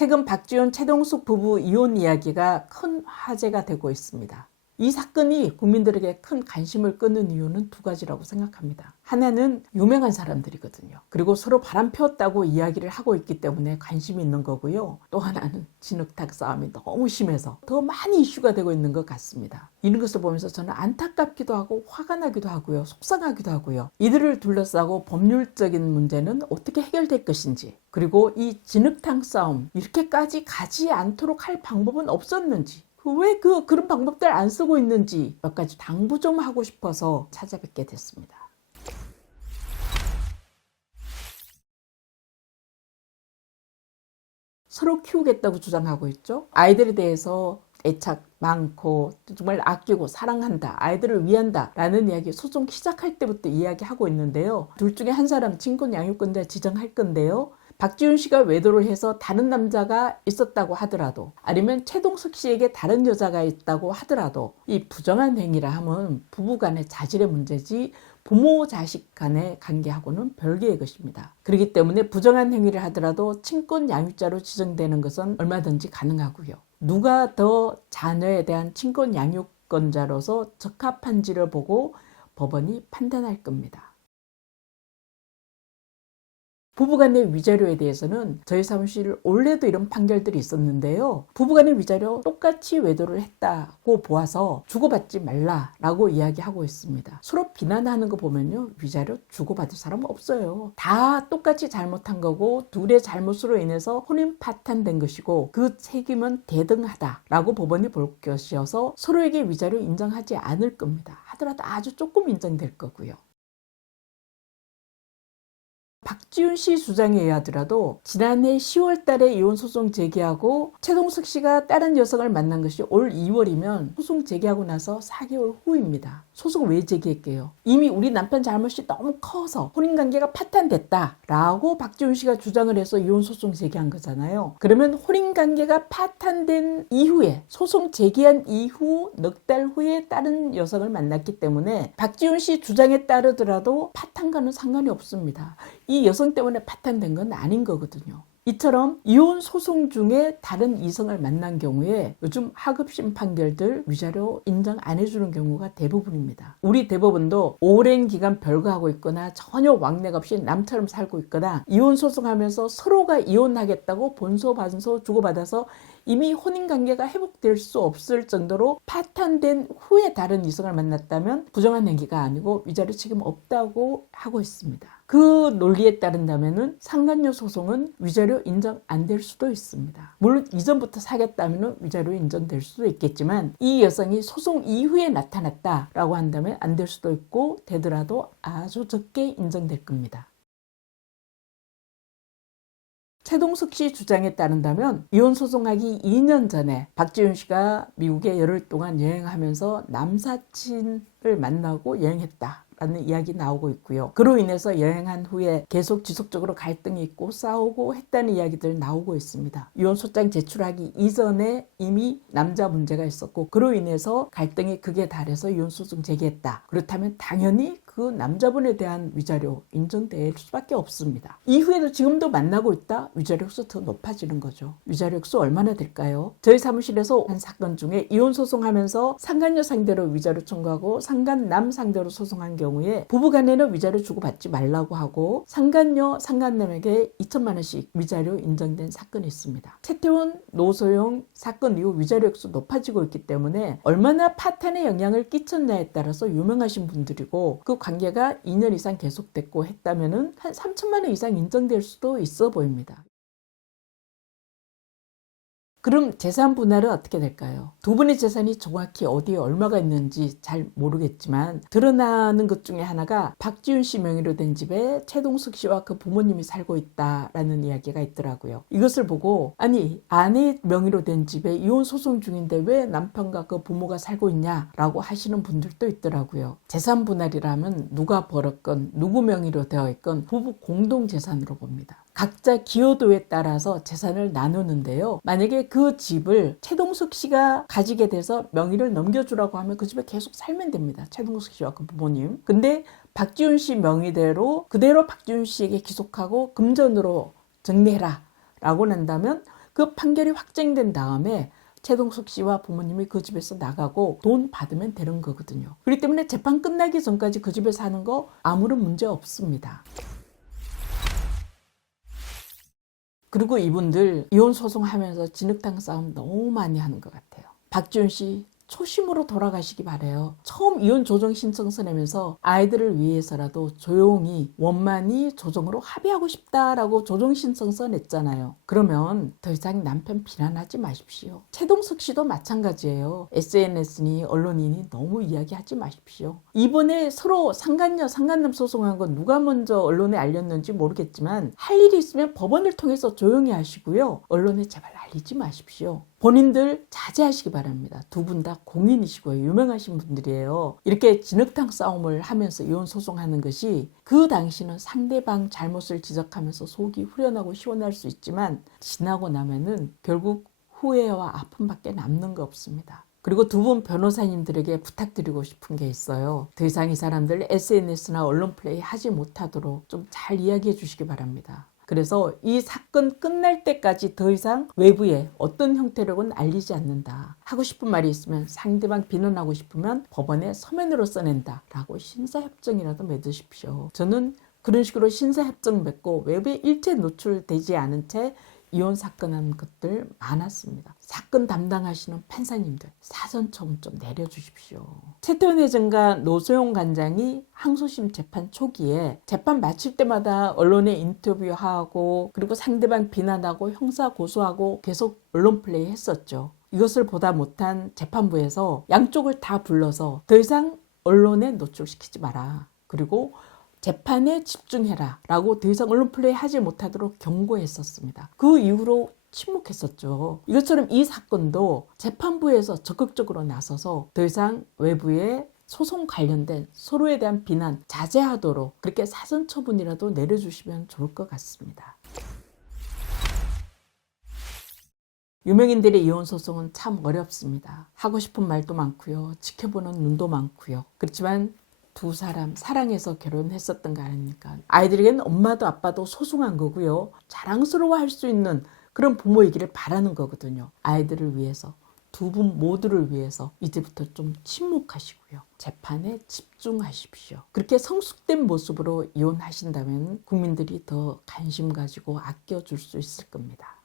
최근 박지훈, 최동숙 부부 이혼 이야기가 큰 화제가 되고 있습니다. 이 사건이 국민들에게 큰 관심을 끄는 이유는 두 가지라고 생각합니다. 하나는 유명한 사람들이거든요. 그리고 서로 바람 피웠다고 이야기를 하고 있기 때문에 관심이 있는 거고요. 또 하나는 진흙탕 싸움이 너무 심해서 더 많이 이슈가 되고 있는 것 같습니다. 이런 것을 보면서 저는 안타깝기도 하고 화가 나기도 하고요. 속상하기도 하고요. 이들을 둘러싸고 법률적인 문제는 어떻게 해결될 것인지, 그리고 이 진흙탕 싸움 이렇게까지 가지 않도록 할 방법은 없었는지, 왜 그런 방법들 안 쓰고 있는지 몇 가지 당부 좀 하고 싶어서 찾아뵙게 됐습니다. 서로 키우겠다고 주장하고 있죠. 아이들에 대해서 애착 많고 정말 아끼고 사랑한다, 아이들을 위한다 라는 이야기 소송 시작할 때부터 이야기하고 있는데요. 둘 중에 한 사람 친권 양육권자 지정할 건데요. 박지훈 씨가 외도를 해서 다른 남자가 있었다고 하더라도, 아니면 최동숙 씨에게 다른 여자가 있다고 하더라도 이 부정한 행위라 하면 부부 간의 자질의 문제지 부모 자식 간의 관계하고는 별개의 것입니다. 그렇기 때문에 부정한 행위를 하더라도 친권 양육자로 지정되는 것은 얼마든지 가능하고요. 누가 더 자녀에 대한 친권 양육권자로서 적합한지를 보고 법원이 판단할 겁니다. 부부간의 위자료에 대해서는 저희 사무실 원래도 이런 판결들이 있었는데요. 부부간의 위자료 똑같이 외도를 했다고 보아서 주고받지 말라라고 이야기하고 있습니다. 서로 비난하는 거 보면요, 위자료 주고받을 사람 없어요. 다 똑같이 잘못한 거고 둘의 잘못으로 인해서 혼인 파탄된 것이고 그 책임은 대등하다라고 법원이 볼 것이어서 서로에게 위자료 인정하지 않을 겁니다. 하더라도 아주 조금 인정될 거고요. 박지훈 씨 주장에 의하더라도 지난해 10월 달에 이혼 소송 제기하고 최동숙 씨가 다른 여성을 만난 것이 올 2월이면 소송 제기하고 나서 4개월 후입니다. 소송 왜 제기했게요? 이미 우리 남편 잘못이 너무 커서 혼인관계가 파탄됐다라고 박지훈 씨가 주장을 해서 이혼 소송 제기한 거잖아요. 그러면 혼인관계가 파탄된 이후에, 소송 제기한 이후 넉 달 후에 다른 여성을 만났기 때문에 박지훈 씨 주장에 따르더라도 파탄과는 상관이 없습니다. 이 여성 때문에 파탄된 건 아닌 거거든요. 이처럼 이혼 소송 중에 다른 이성을 만난 경우에 요즘 하급심 판결들 위자료 인정 안 해주는 경우가 대부분입니다. 우리 대법원도 오랜 기간 별거하고 있거나 전혀 왕래가 없이 남처럼 살고 있거나 이혼 소송하면서 서로가 이혼하겠다고 본소 반소 주고받아서 이미 혼인관계가 회복될 수 없을 정도로 파탄된 후에 다른 이성을 만났다면 부정한 행위가 아니고 위자료 책임 없다고 하고 있습니다. 그 논리에 따른다면 상간녀 소송은 위자료 인정 안 될 수도 있습니다. 물론 이전부터 사귀었다면 위자료 인정될 수도 있겠지만 이 여성이 소송 이후에 나타났다라고 한다면 안 될 수도 있고 되더라도 아주 적게 인정될 겁니다. 최동숙 씨 주장에 따른다면 이혼 소송하기 2년 전에 박지훈 씨가 미국에 열흘 동안 여행하면서 남사친을 만나고 여행했다 라는 이야기 나오고 있고요. 그로 인해서 여행한 후에 계속 지속적으로 갈등이 있고 싸우고 했다는 이야기들 나오고 있습니다. 이혼 소장 제출하기 이전에 이미 남자 문제가 있었고 그로 인해서 갈등이 극에 달해서 이혼 소송 제기했다. 그렇다면 당연히 그 남자분에 대한 위자료 인정될 수밖에 없습니다. 이후에도 지금도 만나고 있다? 위자료 액수 더 높아지는 거죠. 위자료 액수 얼마나 될까요? 저희 사무실에서 한 사건 중에 이혼 소송하면서 상간녀 상대로 위자료 청구하고 상간남 상대로 소송한 경우에 부부간에는 위자료 주고받지 말라고 하고 상간녀 상간남에게 2천만 원씩 위자료 인정된 사건이 있습니다. 최태원 노소영 사건 이후 위자료 액수 높아지고 있기 때문에 얼마나 파탄에 영향을 끼쳤냐에 따라서 유명하신 분들이고 그 관계가 2년 이상 계속됐고 했다면 한 3천만 원 이상 인정될 수도 있어 보입니다. 그럼 재산 분할은 어떻게 될까요? 두 분의 재산이 정확히 어디에 얼마가 있는지 잘 모르겠지만 드러나는 것 중에 하나가 박지훈 씨 명의로 된 집에 최동숙 씨와 그 부모님이 살고 있다라는 이야기가 있더라고요. 이것을 보고 아니 아내 명의로 된 집에 이혼 소송 중인데 왜 남편과 그 부모가 살고 있냐라고 하시는 분들도 있더라고요. 재산 분할이라면 누가 벌었건 누구 명의로 되어 있건 부부 공동 재산으로 봅니다. 각자 기여도에 따라서 재산을 나누는데요. 만약에 그 집을 최동숙 씨가 가지게 돼서 명의를 넘겨주라고 하면 그 집에 계속 살면 됩니다. 최동숙 씨와 그 부모님. 근데 박지훈 씨 명의대로 그대로 박지훈 씨에게 기속하고 금전으로 정리해라 라고 한다면 그 판결이 확정된 다음에 최동석 씨와 부모님이 그 집에서 나가고 돈 받으면 되는 거거든요. 그렇기 때문에 재판 끝나기 전까지 그 집에 사는 거 아무런 문제 없습니다. 그리고 이분들 이혼 소송하면서 진흙탕 싸움 너무 많이 하는 것 같아요. 박지훈 씨 초심으로 돌아가시기 바래요. 처음 이혼 조정 신청서 내면서 아이들을 위해서라도 조용히 원만히 조정으로 합의하고 싶다라고 조정 신청서 냈잖아요. 그러면 더 이상 남편 비난하지 마십시오. 최동석 씨도 마찬가지예요. SNS니 언론인이 너무 이야기하지 마십시오. 이번에 서로 상간녀 상간남 소송한 건 누가 먼저 언론에 알렸는지 모르겠지만 할 일이 있으면 법원을 통해서 조용히 하시고요. 언론에 제발 알리지 마십시오. 본인들 자제하시기 바랍니다. 두 분 다 공인이시고요. 유명하신 분들이에요. 이렇게 진흙탕 싸움을 하면서 이혼 소송하는 것이 그 당시는 상대방 잘못을 지적하면서 속이 후련하고 시원할 수 있지만 지나고 나면은 결국 후회와 아픔밖에 남는 거 없습니다. 그리고 두 분 변호사님들에게 부탁드리고 싶은 게 있어요. 더 이상 이 사람들 SNS나 언론 플레이 하지 못하도록 좀 잘 이야기해 주시기 바랍니다. 그래서 이 사건 끝날 때까지 더 이상 외부에 어떤 형태로는 알리지 않는다. 하고 싶은 말이 있으면 상대방 비난하고 싶으면 법원에 서면으로 써낸다 라고 신사협정이라도 맺으십시오. 저는 그런 식으로 신사협정 맺고 외부에 일체 노출되지 않은 채 이혼 사건한 것들 많았습니다. 사건 담당하시는 판사님들 사전처분 좀 내려주십시오. 최태원 회장과 노소영 관장이 항소심 재판 초기에 재판 마칠 때마다 언론에 인터뷰하고 그리고 상대방 비난하고 형사 고소하고 계속 언론 플레이 했었죠. 이것을 보다 못한 재판부에서 양쪽을 다 불러서 더 이상 언론에 노출시키지 마라. 그리고 재판에 집중해라 라고 더 이상 언론 플레이 하지 못하도록 경고했었습니다. 그 이후로 침묵했었죠. 이것처럼 이 사건도 재판부에서 적극적으로 나서서 더 이상 외부에 소송 관련된 서로에 대한 비난 자제하도록 그렇게 사전 처분이라도 내려주시면 좋을 것 같습니다. 유명인들의 이혼 소송은 참 어렵습니다. 하고 싶은 말도 많고요. 지켜보는 눈도 많고요. 그렇지만 두 사람 사랑해서 결혼했었던 거 아닙니까? 아이들에게는 엄마도 아빠도 소중한 거고요. 자랑스러워할 수 있는 그런 부모이기를 바라는 거거든요. 아이들을 위해서, 두 분 모두를 위해서 이제부터 좀 침묵하시고요. 재판에 집중하십시오. 그렇게 성숙된 모습으로 이혼하신다면 국민들이 더 관심 가지고 아껴줄 수 있을 겁니다.